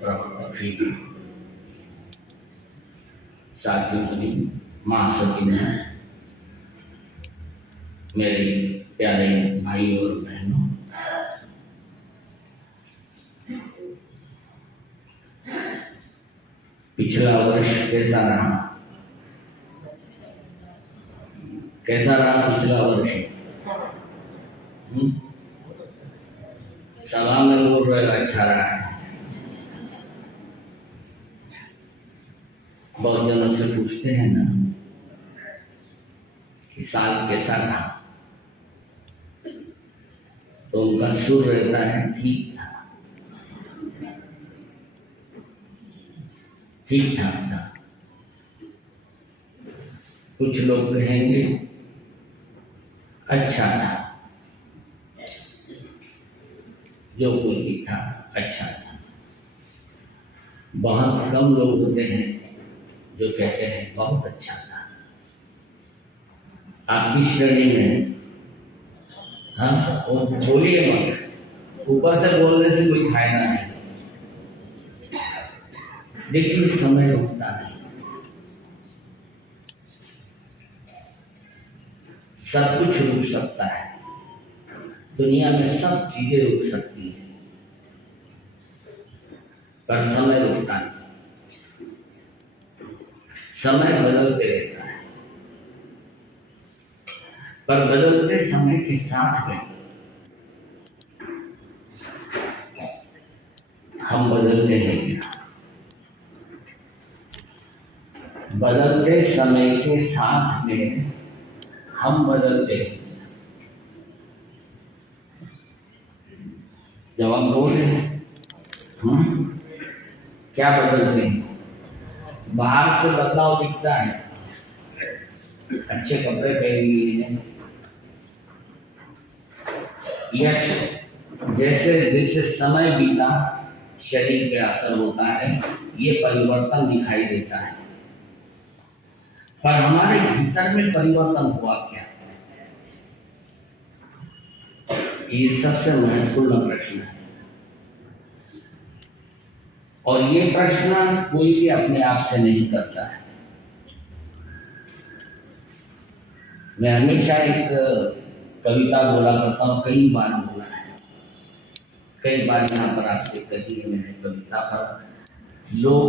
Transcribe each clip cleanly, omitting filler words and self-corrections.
प्रवक्ता साथियों, माँ सती में मेरे प्यारे भाई और बहनों, पिछला वर्ष कैसा रहा? कैसा रहा पिछला वर्ष? सभा में बोल रहे अच्छा रहा है। बहुत जनों से पूछते हैं ना कि साल कैसा रहा, तो उनका सुर रहता है ठीक था, ठीक ठाक था। कुछ लोग कहेंगे अच्छा था, जो कुछ भी था अच्छा था। बहुत कम लोग होते हैं जो कहते हैं बहुत अच्छा था। आपकी श्रेणी में हम सबको बोलिए मत, ऊपर से बोलने से कोई फायदा नहीं। देखिए समय रुकता नहीं, सब कुछ रुक सकता है, दुनिया में सब चीजें रुक सकती है, पर समय रुकता नहीं। समय बदलते रहता है, पर बदलते समय के साथ में हम बदलते हैं क्या? बदलते समय के साथ में हम बदलते हैं। जब हम बोल रहे हैं क्या बदलते हैं? बाहर से बदलाव दिखता है, अच्छे कपड़े पहन लिए हैं, यश जैसे जैसे समय बीता शरीर पे असर होता है, ये परिवर्तन दिखाई देता है। पर हमारे भीतर में परिवर्तन हुआ क्या? ये सबसे महत्वपूर्ण प्रश्न है, और ये प्रश्न कोई भी अपने आप से नहीं करता है। मैं हमेशा एक कविता बोला करता हूँ, कई बार बोला है, कई बार यहाँ पर आपसे कही है मैंने कविता, पर लोग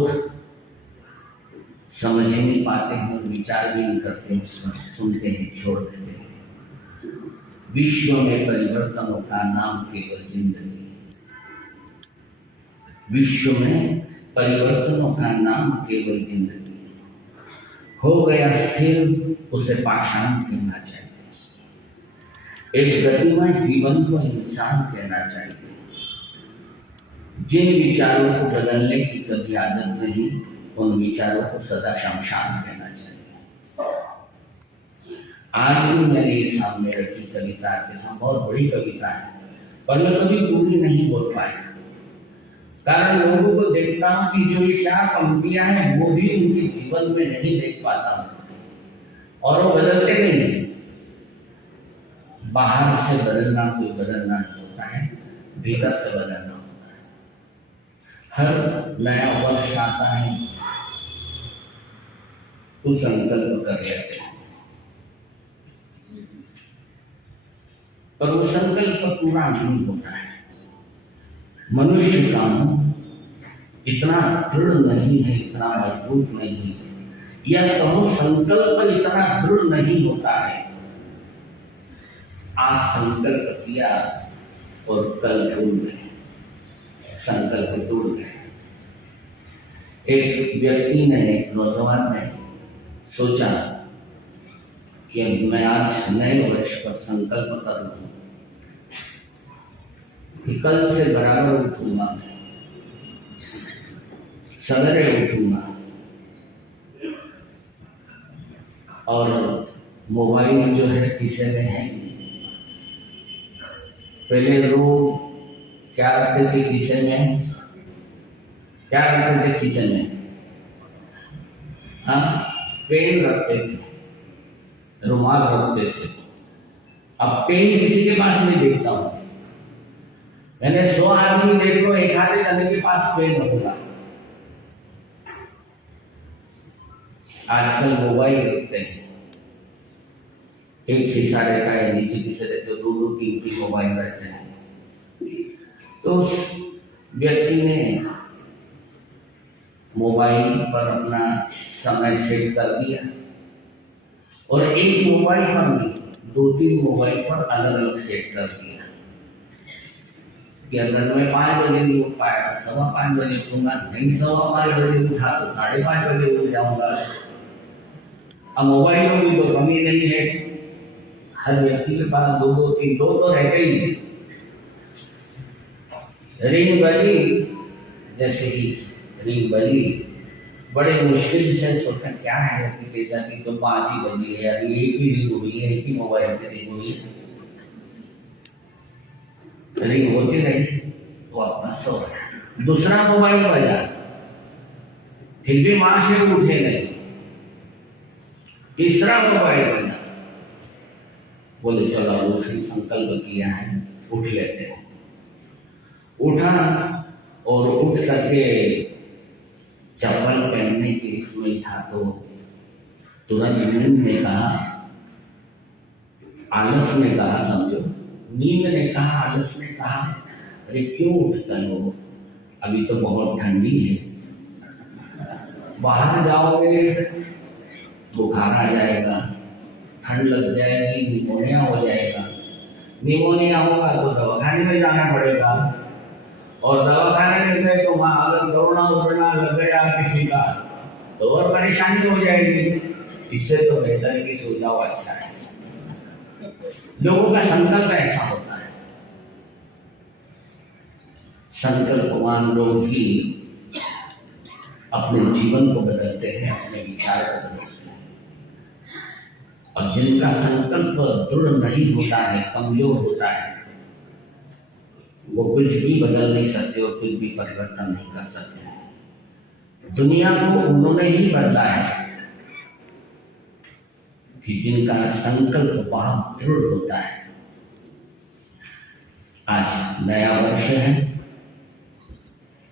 समझ ही नहीं पाते हैं और विचार भी नहीं करते हैं, सुनते हैं, छोड़ देते हैं। विश्व में परिवर्तनों का नाम केवल जिंदगी, विश्व में परिवर्तनों का नाम केवल जिंदगी। हो गया स्थिर उसे पाषाण कहना चाहिए, एक गतिमय जीवन को इंसान कहना चाहिए। जिन विचारों को बदलने की कभी आदत नहीं, उन विचारों को सदा शमशान कहना चाहिए। आज भी मेरे सामने रखी कविता के साथ बहुत बड़ी कविता है, पर मैं कभी पूरी नहीं बोल पाया, कारण लोगों को देखता हूं कि जो ये 4 पंक्तियां हैं वो भी उनके जीवन में नहीं देख पाता हूं, और वो बदलते नहीं। बाहर से बदलना कोई बदलना नहीं होता है, भीतर से बदलना होता है। हर नया वर्ष आता है तो संकल्प कर लेते हैं, पर वो संकल्प पूरा नहीं होता है। मनुष्य का इतना दृढ़ नहीं है, इतना मजबूत नहीं है, या कहो संकल्प इतना दृढ़ नहीं होता है। आज संकल्प किया और कल भूल गए, संकल्प टूट गए। एक व्यक्ति ने, एक नौजवान ने सोचा कि मैं आज नए वर्ष पर संकल्प कर लूं कि कल से बराबर उठूंगा, सवेरे उठूंगा, और मोबाइल जो है खीसे में है। पहले लोग क्या रखते थे खीसे में? क्या रखते थे खीसे में? हाँ, पेन रखते थे, रुमाल रखते थे। अब पेन किसी के पास नहीं देखता हूं, मैंने 100 आदमी देख लो, एक आधे जने के पास पेन होगा। आजकल मोबाइल रखते हैं, एक हिस्सा रहता है, नीचे पीछे रहते, दो दो तीन तीन मोबाइल रहते हैं। तो उस व्यक्ति ने मोबाइल पर अपना समय सेट कर दिया और एक मोबाइल पर नहीं, दो तीन मोबाइल पर अलग अलग सेट कर दिया कि अगर मैं 5 बजे नहीं उठ पाया तो 5:15 बजे उठूंगा, नहीं 5:15 बजे उठा तो 5:30 बजे उठ जाऊंगा। अब मोबाइलों की तो कमी नहीं है, हर व्यक्ति के पास दो दो तीन, दो तो रहते ही। रिंग बजी, जैसे ही रिंग बजी बड़े मुश्किल से सोचा क्या है कि जैसा कि तो 5 ही बजी है, अभी एक ही रिंग हुई है, एक ही मोबाइल से रिंग हुई है, रिंग होती नहीं तो अपना सो गया। दूसरा मोबाइल बजा, फिर भी मां से उठे नहीं। तीसरा मोबाइल बजा, बोले चलो उठ ही संकल्प किया है, उठ लेते हैं। उठा और उठ करके चप्पल पहनने की इसमें था तो तुरंत नींद ने कहा, आलस ने कहा, समझो नींद ने कहा, आलस ने कहा, अरे क्यों उठते हो, अभी तो बहुत ठंडी है, बाहर जाओगे बुखार आ जाएगा, ठंड लग जाएगी, निमोनिया हो जाएगा, निमोनिया होगा तो दवाखाने में जाना पड़ेगा, और दवाखाने में गए तो वहां अगर दौड़ना उड़ना लग गया किसी का तो और परेशानी हो जाएगी। इससे तो बेहतर है कि सो जाओ, अच्छा है। लोगों का संकल्प ऐसा होता है, संकल्पवान लोग ही अपने जीवन को बदलते हैं, अपने विचार को बदलते हैं। और जिनका संकल्प दृढ़ नहीं होता है, कमजोर होता है, वो कुछ भी बदल नहीं सकते और कुछ भी परिवर्तन नहीं कर सकते। दुनिया को उन्होंने ही बदला है कि जिनका संकल्प बहुत दृढ़ होता है। आज नया वर्ष है,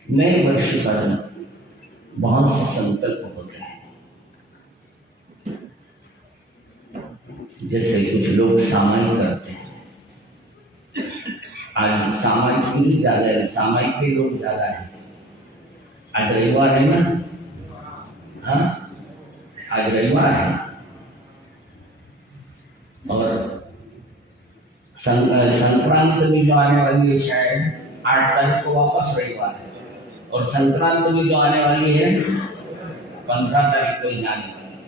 नए वर्ष पर बहुत से संकल्प होते हैं। जैसे कुछ लोग सामायिक करते हैं, आज सामाजिक ही ज्यादा है, सामाजिक के लोग ज्यादा है। आज रविवार है ना, हाँ आज रविवार है और संक्रांत भी जो आने वाली है, शायद 8 तारीख को वापस रविवार है, और संक्रांत भी जो आने वाली है 15 तारीख को ही आने वाली है।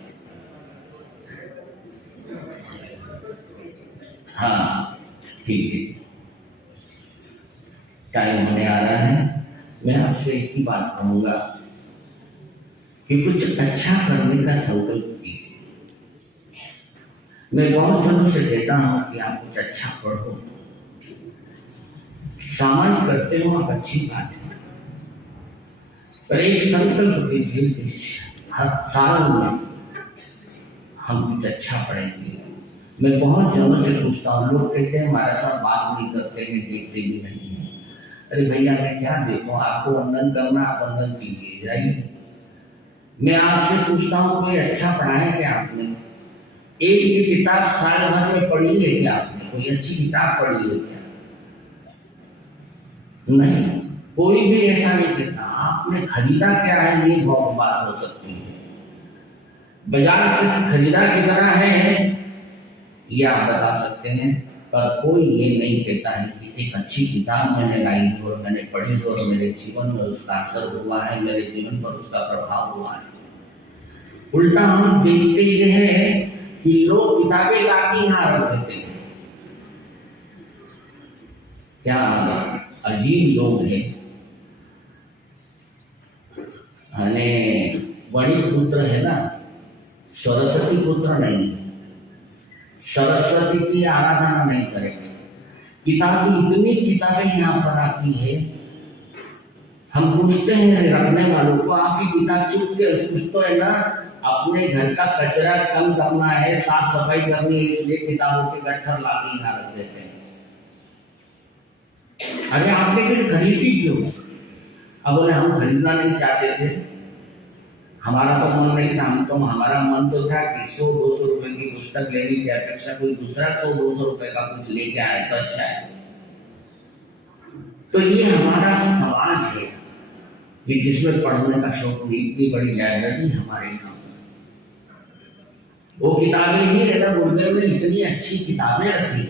हाँ ठीक है, टाइम होने आ रहा है। मैं आपसे एक ही बात कहूंगा कि कुछ अच्छा करने का संकल्प कीजिए। मैं बहुत जनों से कहता हूं कि आप कुछ अच्छा पढ़ो, सामान्य करते हो आप, अच्छी बात है, पर एक संकल्प कीजिए कि हर साल में हम कुछ अच्छा पढ़ेंगे। मैं बहुत जनों से पूछता हूँ, लोग कहते हैं हमारे साथ बात नहीं करते हैं, देखते भी नहीं है। अरे भैया मैं क्या देखूं, आपको वंदन करना, आप वंदन कीजिए जाइए। मैं आपसे पूछता हूँ कोई अच्छा पढ़ा है क्या आपने? एक भी किताब साल भर में पढ़ी है क्या आपने? कोई अच्छी किताब पढ़ी है क्या? नहीं, कोई भी ऐसा नहीं कहता। आपने खरीदा क्या है ये बहुत बात हो सकती है, बाजार से खरीदा कितना है ये आप बता सकते हैं, पर कोई ये नहीं कहता है कि एक अच्छी किताब मैंने लाई और मैंने पढ़ी और मेरे जीवन में उसका असर हुआ है, मेरे जीवन पर उसका प्रभाव हुआ है। उल्टा हम देखते ये हैं कि लोग किताबें लाके यहाँ रख देते हैं। क्या अजीब लोग हैं। हने बड़ी पुत्र है ना, सरस्वती पुत्र नहीं, सरस्वती की आराधना नहीं करेंगे। किताबें, इतनी किताबें यहाँ पर आती है, हम पूछते हैं रखने वालों को, आपकी किताब चुप के कुछ तो है ना, अपने घर का कचरा कम करना है, साफ सफाई करनी है, इसलिए किताबों के गट्ठर लाके यहाँ रख देते हैं। अरे आपने फिर खरीदी क्यों? अब बोले हम खरीदना नहीं चाहते थे, हमारा तो मन नहीं था, हमारा मन तो था कि 100-200 रुपए की पुस्तक लेने की अपेक्षा कोई दूसरा 100-200 रुपए का कुछ लेके आए तो अच्छा है। तो ये हमारा समाज है कि जिसमें पढ़ने का शौक नहीं, इतनी बड़ी लाइब्रेरी हमारे यहाँ। वो किताबें ही है ना, गुरुदेव ने इतनी अच्छी किताबें रखी।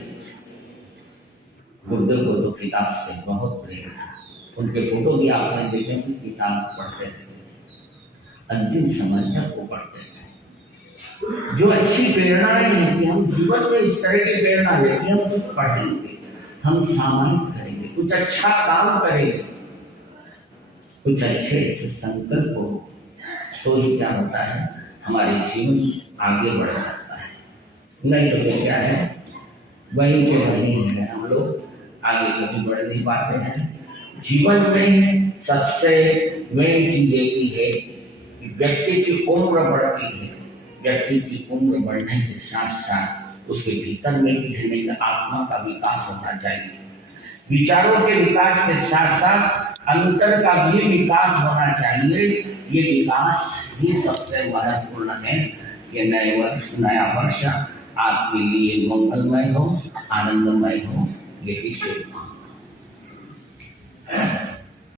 गुरुदेव को तो किताब से बहुत प्रेम था, उनके फोटो भी आपने देखे, किताब पढ़ते थे, अंतिम समय तक वो पढ़ते थे। जो अच्छी प्रेरणाएं हैं कि हम जीवन में इस तरह की प्रेरणा है कि हम कुछ पढ़ेंगे, हम सामायिक करेंगे, कुछ अच्छा काम करेंगे, कुछ अच्छे से संकल्प हो, तो ही क्या होता है, हमारे जीवन आगे बढ़ जाता है। नहीं तो क्या है, वही के वही है, हम लोग आगे कभी बढ़ नहीं पाते हैं। जीवन में सबसे मेन चीज यही है कि व्यक्ति की उम्र बढ़ती है, व्यक्ति की उम्र बढ़ने के साथ साथ उसके भीतर में भी आत्मा का विकास होना चाहिए। विचारों के विकास के साथ साथ अंतर का भी विकास होना चाहिए। ये विकास ही सबसे महत्वपूर्ण है कि नया वर्ष आपके लिए मंगलमय हो, आनंदमय हो, यही शुभकामना।